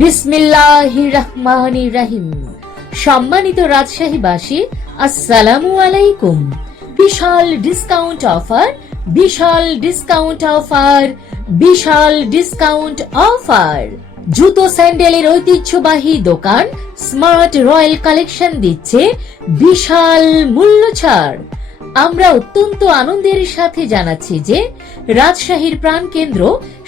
বিসমিল্লাহির রহমানির রহিম। সম্মানিত রাজশাহীবাসী, আসসালামু আলাইকুম। বিশাল ডিসকাউন্ট অফার, বিশাল ডিসকাউন্ট অফার, বিশাল ডিসকাউন্ট অফার। জুতো স্যান্ডেলের ঐতিহ্যবাহী দোকান স্মার্ট রয়্যাল কালেকশন দিচ্ছে বিশাল মূল্য ছাড়। আমরা অত্যন্ত আনন্দের সাথে জানাচ্ছি যে রাজশাহীর প্রাণকেন্দ্র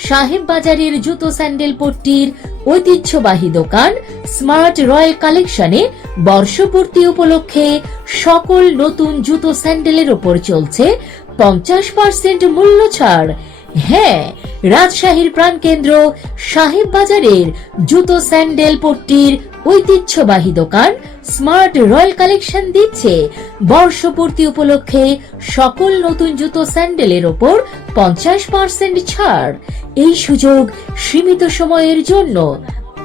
সাহেব বাজারের জুতো স্যান্ডেল পট্টির ঐতিহ্যবাহী দোকান স্মার্ট রয়্যাল কালেকশনে বর্ষপূর্তি উপলক্ষে সকল নতুন জুতো স্যান্ডেলের ওপর চলছে 50% মূল্য ছাড়। হ্যাঁ, রাজশাহীর প্রাণকেন্দ্র সাহেব বাজারের জুতো স্যান্ডেল পট্টির ঐতিহ্যবাহী দোকান স্মার্ট রয়্যাল কালেকশন দিচ্ছে বর্ষপূর্তি উপলক্ষে সকল নতুন জুতো স্যান্ডেলের ওপর 50% ছাড়। এই সুযোগ সীমিত সময়ের জন্য,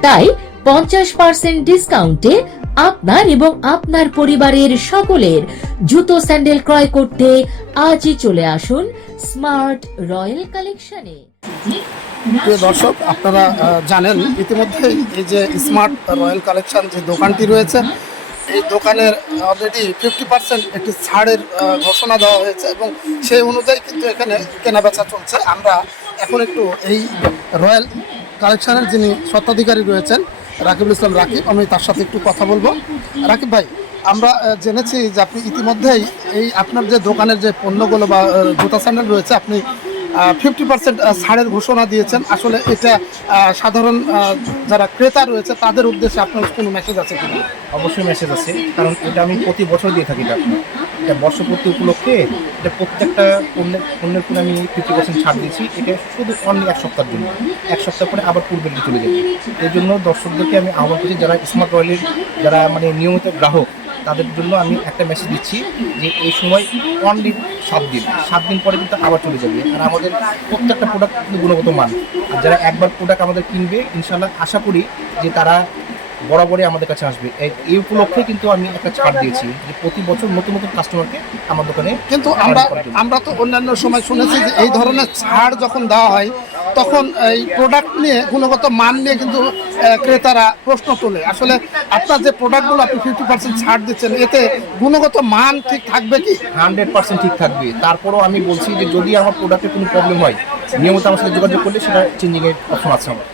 তাই 50% ডিসকাউন্টে আপনার এবং আপনার পরিবারের সকলের জুতো স্যান্ডেল ক্রয় করতে আজই চলে আসুন স্মার্ট রয়্যাল কালেকশনে। প্রিয় দর্শক, আপনারা জানেন ইতিমধ্যেই এই যে স্মার্ট রয়্যাল কালেকশন যে দোকানটি রয়েছে, এই দোকানের অলরেডি 50% একটি ছাড়ের ঘোষণা দেওয়া হয়েছে এবং সেই অনুযায়ী কিন্তু এখানে কেনাবেচা চলছে। আমরা এখন একটু এই রয়্যাল কালেকশনের যিনি স্বত্বাধিকারী রয়েছেন রাকিবুল ইসলাম রাকিব, আমি তার সাথে একটু কথা বলবো। রাকিব ভাই, আমরা জেনেছি যে আপনি ইতিমধ্যেই এই আপনার যে দোকানের যে পণ্যগুলো বা জুতা স্যান্ডেল রয়েছে, আপনি 50% ছাড়ের ঘোষণা দিয়েছেন। আসলে এটা সাধারণ যারা ক্রেতা রয়েছে তাদের উদ্দেশ্যে আপনার কোনো মেসেজ আছে কিনা? অবশ্যই মেসেজ আছে, কারণ এটা আমি প্রতি বছর দিয়ে থাকি। এটা বর্ষপূর্তি উপলক্ষে এটা প্রত্যেকটা পণ্যের উপরে আমি 50% ছাড় দিয়েছি। এটা শুধু অনলি 1 সপ্তাহের জন্য। 1 সপ্তাহ পরে আবার পূর্বের দিকে চলে যাবে। এই জন্য দর্শকদেরকে আমি আহ্বান করছি, যারা স্মার্ট রয়্যালের যারা নিয়মিত গ্রাহক, তাদের জন্য আমি একটা মেসেজ দিচ্ছি যে এই সময় অনলি 7 দিন পরে কিন্তু আবার চলে যাবে। আর আমাদের প্রত্যেকটা প্রোডাক্ট কিন্তু গুণগত মান। আর যারা একবার প্রোডাক্ট আমাদের কিনবে, ইনশাল্লাহ আশা করি যে তারা বরাবরই আমাদের কাছে আসবে। এই উপলক্ষে কিন্তু আমি একটা ছাড় দিয়েছি যে প্রতি বছর নতুন নতুন কাস্টমারকে আমার দোকানে। কিন্তু আমরা তো অন্যান্য সময় শুনেছি যে এই ধরনের ছাড় যখন দেওয়া হয় তখন এই প্রোডাক্ট নিয়ে, গুণগত মান নিয়ে কিন্তু ক্রেতারা প্রশ্ন তোলে। আসলে আপনার যে প্রোডাক্টগুলো আপনি 50% ছাড় দিচ্ছেন, এতে গুণগত মান ঠিক থাকবে কি? 100% ঠিক থাকবে। তারপরও আমি বলছি যে যদি আমার প্রোডাক্টের কোনো প্রবলেম হয়, নিয়মিত আমার সাথে যোগাযোগ করলে সেটা চেঞ্জিংয়ের অপশন আছে আমার।